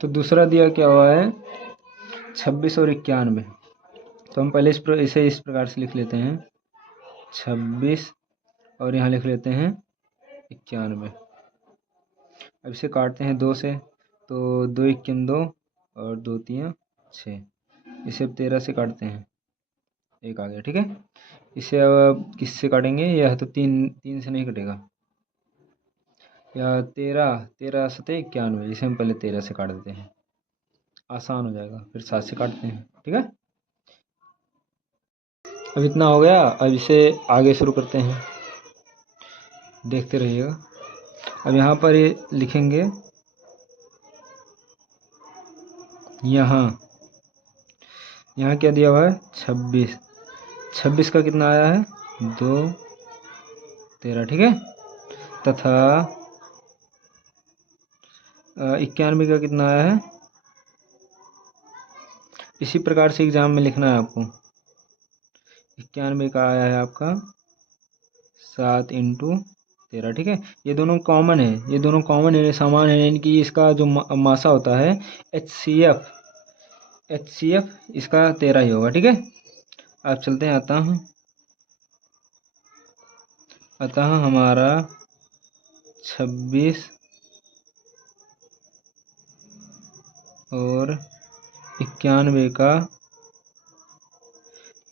तो दूसरा दिया क्या हुआ है 26 और 91। तो हम पहले इसे इस प्रकार से लिख लेते हैं 26 और यहाँ लिख लेते हैं 91। अब इसे काटते हैं 2 से, तो 2 1 2 और 2 3 6। इसे अब 13 से काटते हैं, एक आ गया। ठीक है, इसे अब किससे काटेंगे? यह तो 3 से नहीं कटेगा। या 13 सते 91, इसे हम पहले 13 से काट देते हैं, आसान हो जाएगा। फिर 7 से काटते हैं। ठीक है, अब इतना हो गया। अब इसे आगे शुरू करते हैं, देखते रहिएगा। अब यहाँ पर ये लिखेंगे, यहाँ क्या दिया हुआ है 26 का कितना आया है 2 13। ठीक है, तथा 91 का कितना आया है। इसी प्रकार से एग्जाम में लिखना है आपको। 91 का आया है आपका 7 × 13। ठीक है, ये दोनों कॉमन है, ये दोनों कॉमन है, समान है। यानी कि इसका जो मासा होता है HCF इसका 13 ही होगा। ठीक है, अब चलते हैं। अतः हमारा 26 और 91 का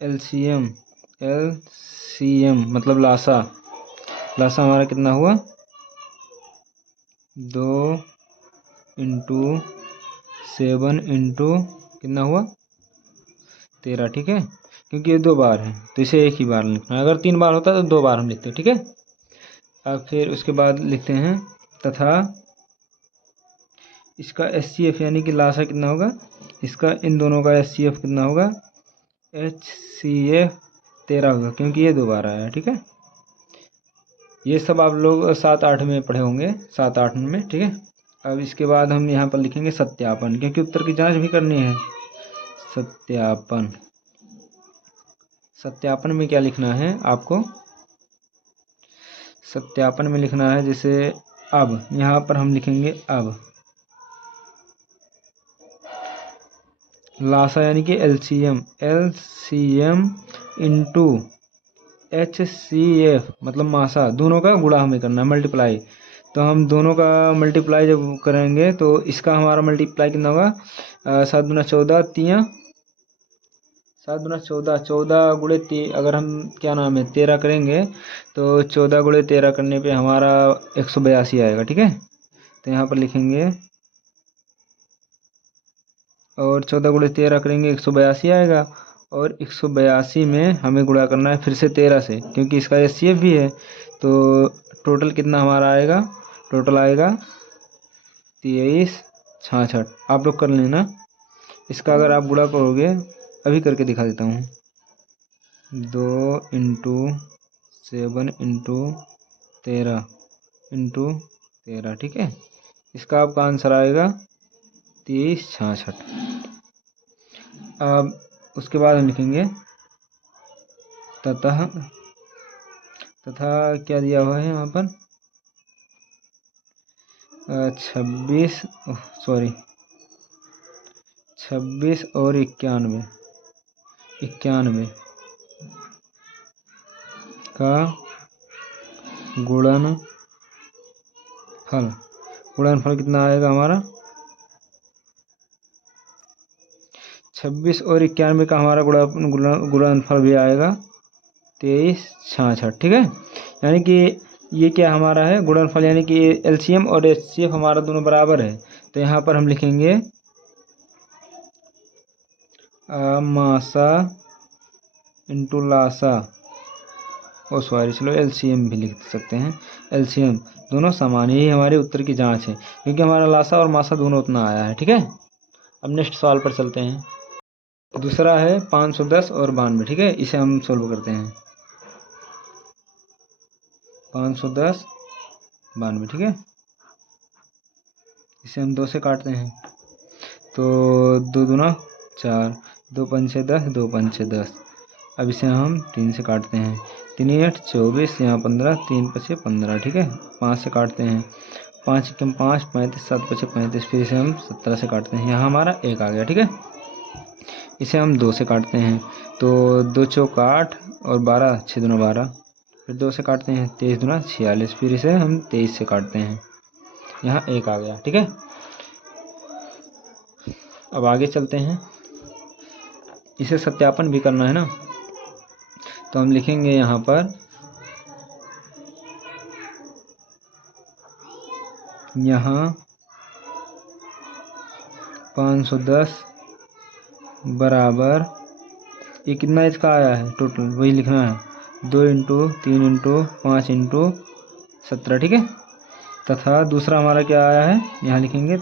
LCM मतलब लासा हमारा कितना हुआ 2 × 7 × कितना हुआ 13। ठीक है, क्योंकि ये 2 बार है तो इसे एक ही बार लिखना है। अगर 3 बार होता तो 2 बार हम लिखते हैं। ठीक है, अब फिर उसके बाद लिखते हैं तथा इसका HCF यानी कि लासा कितना होगा, इसका इन दोनों का HCF कितना होगा HCF 13 होगा, क्योंकि ये 2 बार आया है। ठीक है, ये सब आप लोग 7-8 में पढ़े होंगे, 7-8 में। ठीक है, अब इसके बाद हम यहाँ पर लिखेंगे सत्यापन, क्योंकि उत्तर की जांच भी करनी है। सत्यापन में क्या लिखना है आपको? सत्यापन में लिखना है जैसे अब यहाँ पर हम लिखेंगे अब लासा यानी कि LCM इंटू HCF मतलब मासा, दोनों का गुणा हमें करना है, मल्टीप्लाई। तो हम दोनों का मल्टीप्लाई जब करेंगे तो इसका हमारा मल्टीप्लाई कितना होगा 7 × 14 3 7 × 14 14 × अगर हम क्या नाम है 13 करेंगे तो 14 × 13 करने पे हमारा 182 आएगा। ठीक है, तो यहाँ पर लिखेंगे और 14 × 13 करेंगे 182 आएगा। और 182 में हमें गुणा करना है फिर से 13 से, क्योंकि इसका HCF भी है। तो टोटल कितना हमारा आएगा? टोटल आएगा 2366। आप लोग कर लेना इसका। अगर आप गुणा करोगे, अभी करके दिखा देता हूँ, 2 × 7 × 13 × 13। ठीक है, इसका आपका आंसर आएगा 2366। अब उसके बाद हम लिखेंगे तथा क्या दिया हुआ है यहाँ पर 26 और 91 का गुणनफल कितना आएगा हमारा 26 और 91 का हमारा गुणनफल भी आएगा 2366। ठीक है, यानी कि ये क्या हमारा है गुणनफल, यानी कि LCM और HCF हमारा दोनों बराबर है। तो यहाँ पर हम लिखेंगे मासा इंटू लासा, चलो LCM भी लिख सकते हैं। LCM दोनों समान, ही हमारे उत्तर की जांच है, क्योंकि हमारा लासा और मासा दोनों उतना आया है। ठीक है, अब नेक्स्ट सवाल पर चलते हैं। दूसरा है 510 और 92। ठीक है, इसे हम सोल्व करते हैं। 510 92। ठीक है, इसे हम 2 से काटते हैं, तो 2 दूना 4, 2 पंचे 10, 2 पंचे 10। अब इसे हम 3 से काटते हैं, 3 8 24, यहाँ 15, 3 5 15। ठीक है, 5 से काटते हैं, 5 कम 5 35 7 5 35, फिर इसे हम 17 से काटते हैं, यहाँ हमारा 1 आ गया। ठीक है, इसे हम 2 से काटते हैं, तो 2 चौक 8 और 12 6 दूना 12, फिर 2 से काटते हैं 23 दूना 46, फिर इसे हम 23 से काटते हैं, यहाँ 1 आ गया। ठीक है, अब आगे चलते हैं, इसे सत्यापन भी करना है ना, तो हम लिखेंगे यहाँ पर यहाँ 510 बराबर, ये कितना इसका आया है टोटल, वही लिखना है, 2 इंटू 3 इंटू 5 इंटू 17। ठीक है, तथा दूसरा हमारा क्या आया है, यहाँ लिखेंगे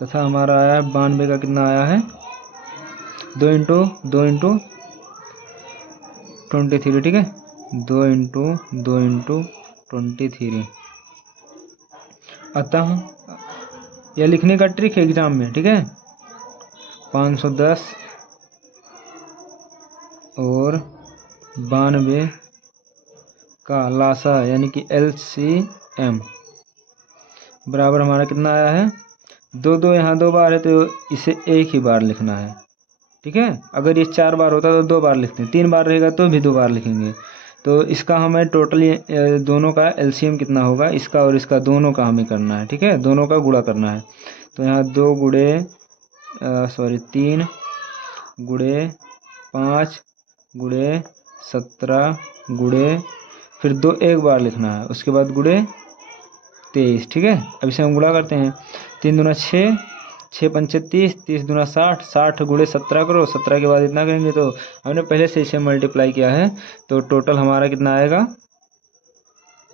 तथा हमारा आया है 92 का कितना आया है, 2 इंटू 23। ठीक है, 2 इंटू 23। अतः यह लिखने का ट्रिक है एग्जाम में। ठीक है, 510 और 92 का लासा यानी कि LCM बराबर हमारा कितना आया है, 2 यहाँ 2 बार है तो इसे एक ही बार लिखना है। ठीक है, अगर ये 4 बार होता तो 2 बार लिखते हैं, 3 बार रहेगा तो भी 2 बार लिखेंगे। तो इसका हमें टोटल दोनों का LCM कितना होगा, इसका और इसका दोनों का हमें करना है। ठीक है, दोनों का गुणा करना है, तो यहाँ 3 गुणे 5 गुणे 17 गुणे, फिर 2 एक बार लिखना है, उसके बाद गुणे 23। ठीक है, अब इसे हम गुणा करते हैं, 3 दूना 6, 6 पंचे 30, 30 दूना 60, 60 गुणे 17 करो, 17 के बाद इतना करेंगे, तो हमने पहले से इसे मल्टीप्लाई किया है, तो टोटल हमारा कितना आएगा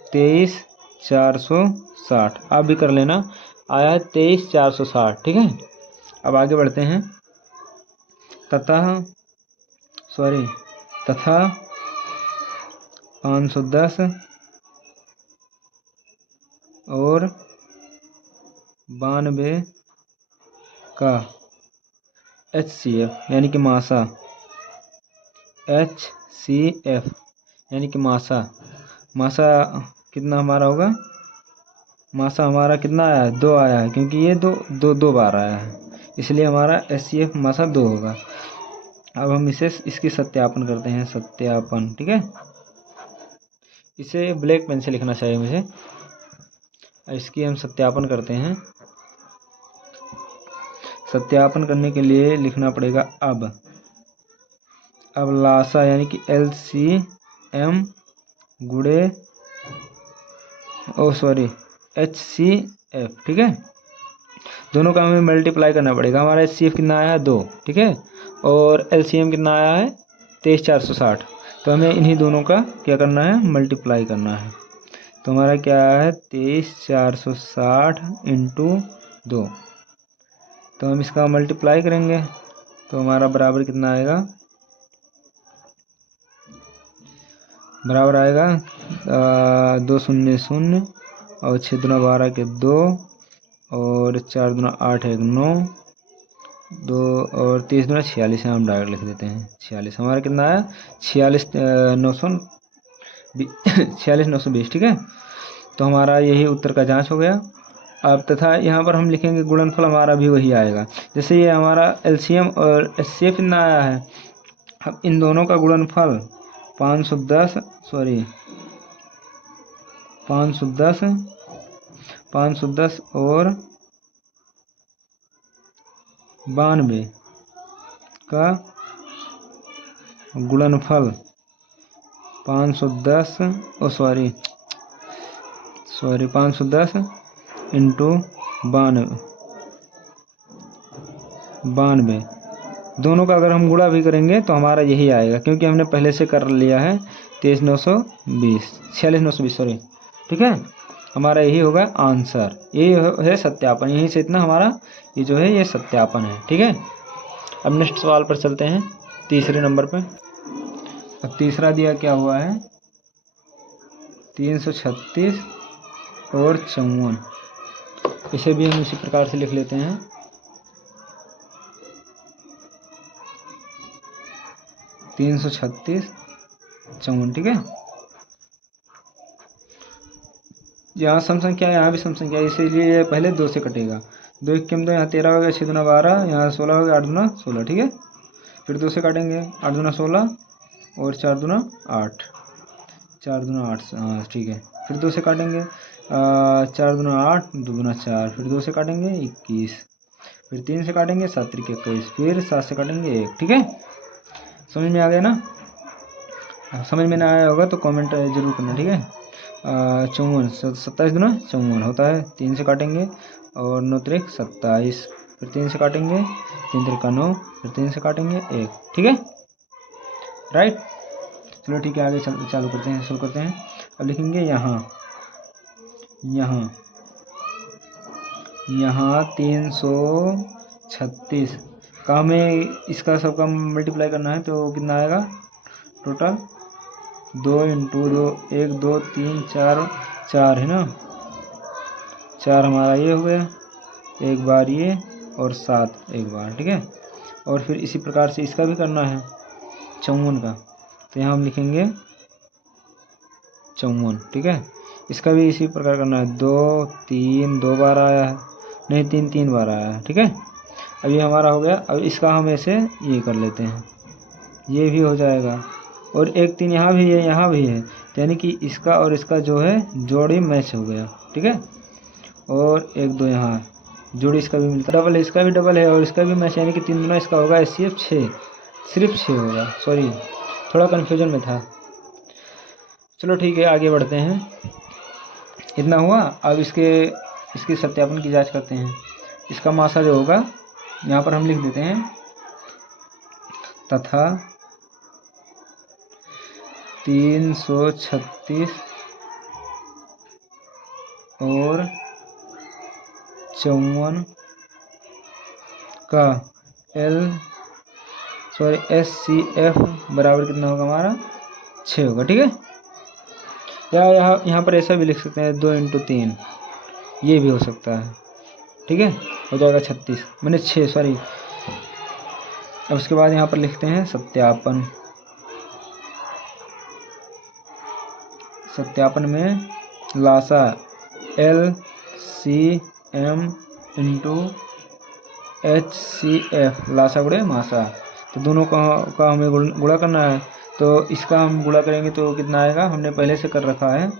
23,460। आप भी कर लेना, आया है 23,460। ठीक है, अब आगे बढ़ते हैं, तथा 510 और 92 का HCF यानी कि मासा, HCF यानी कि मासा कितना हमारा होगा, मासा हमारा कितना आया है, 2 आया है, क्योंकि ये दो बार आया है, इसलिए हमारा HCF मासा 2 होगा। अब हम इसकी सत्यापन करते हैं, सत्यापन। ठीक है, इसे ब्लैक पेन से लिखना चाहिए मुझे, इसकी हम सत्यापन करते हैं। सत्यापन करने के लिए लिखना पड़ेगा अब लासा यानी कि LCM गुणे HCF। ठीक है, दोनों का हमें मल्टीप्लाई करना पड़ेगा, हमारा HCF कितना आया है 2। ठीक है, और LCM कितना आया है 23,460, तो हमें इन्हीं दोनों का क्या करना है, मल्टीप्लाई करना है, तो हमारा क्या आया है 23,460 इंटू 2, तो हम इसका मल्टीप्लाई करेंगे, तो हमारा बराबर कितना आएगा, बराबर आएगा 2 शून्य 0 और 6 दूना 12 के 2 और 4 दूना 8 1 9 2 और 30 दूना 46 है, हम डायरेक्ट लिख देते हैं 46। हमारा कितना आया 46,920। ठीक है, तो हमारा यही उत्तर का जांच हो गया। अब तथा यहाँ पर हम लिखेंगे गुणनफल हमारा भी वही आएगा, जैसे ये हमारा LCM और HCF कितना आया है, अब इन दोनों का गुणनफल 510 और 92 का गुणनफल 510 इंटू 92, दोनों का अगर हम गुणा भी करेंगे तो हमारा यही आएगा, क्योंकि हमने पहले से कर लिया है 46,920। ठीक है, हमारा यही होगा आंसर, यही है सत्यापन, यहीं से इतना हमारा ये जो है ये सत्यापन है। ठीक है, अब नेक्स्ट सवाल पर चलते हैं, तीसरे नंबर पे। अब तीसरा दिया क्या हुआ है 336 और 54, इसे भी हम इसी प्रकार से लिख लेते हैं, 336 54। ठीक है, यहाँ सम संख्या है, यहाँ भी सम संख्या है, इसीलिए ये पहले 2 से कटेगा। 2 एक कम 2, यहाँ 13 हो गया, 6 दूना 12, यहाँ 16 हो गया, 8 दूना 16, ठीक है। फिर 2 से काटेंगे, 8 दूना 16 और 4 दूना 8, 4 दूना 8, हाँ ठीक है। फिर 2 से काटेंगे, 4 दूना 8, 2 दूना 4, फिर 2 से काटेंगे 21, फिर 3 से काटेंगे 7 त्रिक 21, फिर 7 से काटेंगे 1, ठीक है। समझ में आ गया ना? समझ में ना आया होगा तो कमेंट जरूर करना, ठीक है। 54, 27 दूना 54 होता है, 3 से काटेंगे और 9 त्रिक 27, फिर 3 से काटेंगे, 3 त्रिक 9, फिर 3 से काटेंगे 1, ठीक है, राइट। चलो ठीक है, आगे चालू करते हैं, शुरू करते हैं। अब लिखेंगे यहाँ 336 का हमें इसका सबका मल्टीप्लाई करना है, तो कितना आएगा टोटल? 2 इंटू 2, 1 2 3 4 है ना, 4 हमारा ये हो गया, एक बार ये और 7 एक बार, ठीक है। और फिर इसी प्रकार से इसका भी करना है 54 का, तो यहाँ हम लिखेंगे 54, ठीक है। इसका भी इसी प्रकार करना है, 2 3 2 बार आया है, नहीं 3 3 बार आया है, ठीक है। अब ये हमारा हो गया। अब इसका हम ऐसे ये कर लेते हैं, ये भी हो जाएगा, और 1 3 यहाँ भी है, यहाँ भी है, यानी कि इसका और इसका जो है जोड़ी मैच हो गया, ठीक है। और 1 2 यहाँ जोड़ी इसका भी मिलता है, डबल है, इसका भी डबल है और इसका भी मैच, यानी कि 3 दूना इसका होगा HCF 6, सिर्फ 6 होगा, सॉरी थोड़ा कन्फ्यूजन में था। चलो ठीक है, आगे बढ़ते हैं। इतना हुआ। अब इसके सत्यापन की जांच करते हैं। इसका मासा जो होगा यहाँ पर हम लिख देते हैं, तथा 336 और 54 का SCF बराबर कितना होगा हमारा? 6 होगा, ठीक है। या यहाँ पर ऐसा भी लिख सकते हैं, 2 इंटू 3, ये भी हो सकता है, ठीक है, हो जाएगा 36, मैंने 6 सॉरी। अब उसके बाद यहाँ पर लिखते हैं सत्यापन। सत्यापन में लासा LCM इंटू HCF, लासा गुणे मासा, तो दोनों का हमें गुणा करना है। तो इसका हम गुणा करेंगे तो कितना आएगा, हमने पहले से कर रखा है,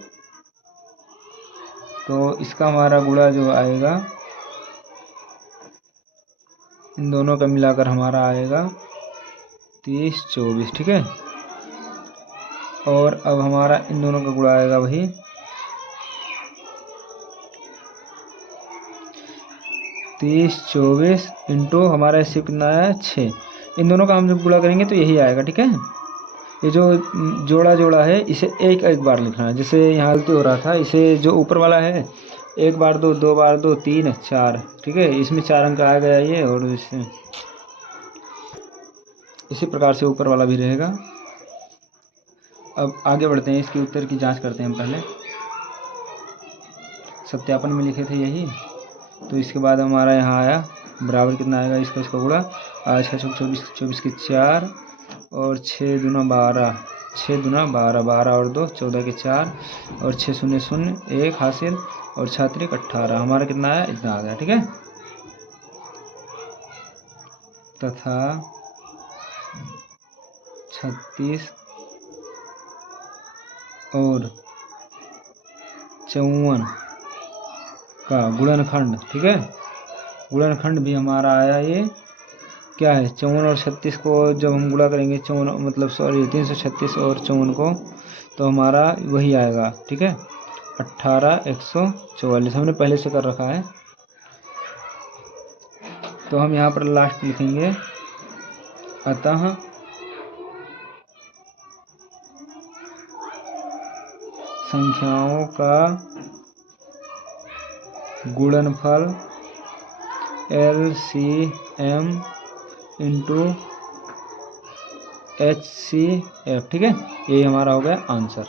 तो इसका हमारा गुणा जो आएगा इन दोनों का मिलाकर हमारा आएगा 30 24, ठीक है। और अब हमारा इन दोनों का गुणा आएगा वही 30 24 इंटू हमारा ऐसे कितना है 6, इन दोनों का हम जब गुणा करेंगे तो यही आएगा, ठीक है। ये जो जोड़ा है इसे एक एक बार लिखना है, जैसे यहाँ गलती हो रहा था, इसे जो ऊपर वाला है 1 बार 2 2 बार 2 3 4, ठीक है, इसमें 4 अंक आ गया ये, और इसी प्रकार से ऊपर वाला भी रहेगा। अब आगे बढ़ते हैं, इसके उत्तर की जांच करते हैं हम पहले। सत्यापन में लिखे थे यही, तो इसके बाद हमारा यहाँ आया बराबर कितना आएगा, इसका गुणा 6 24 24 के 4 और 6 दूना 12, 6 दूना 12, 12 और 2 14 के 4 और 6 0 0 1 हासिल और 6 त्रिक 18, हमारा कितना आया, इतना आ गया, ठीक है। तथा 36 और 54 का गुणनखंड, ठीक है, गुणनखंड भी हमारा आया, ये क्या है 54 और 36 को जब हम गुणा करेंगे 54 मतलब सॉरी 336 और 54 को, तो हमारा वही आएगा, ठीक है, 18 144, हमने पहले से कर रखा है। तो हम यहाँ पर लास्ट लिखेंगे, अतः संख्याओं का गुणनफल LCM इंटू HCF, ठीक है, यही हमारा हो गया आंसर।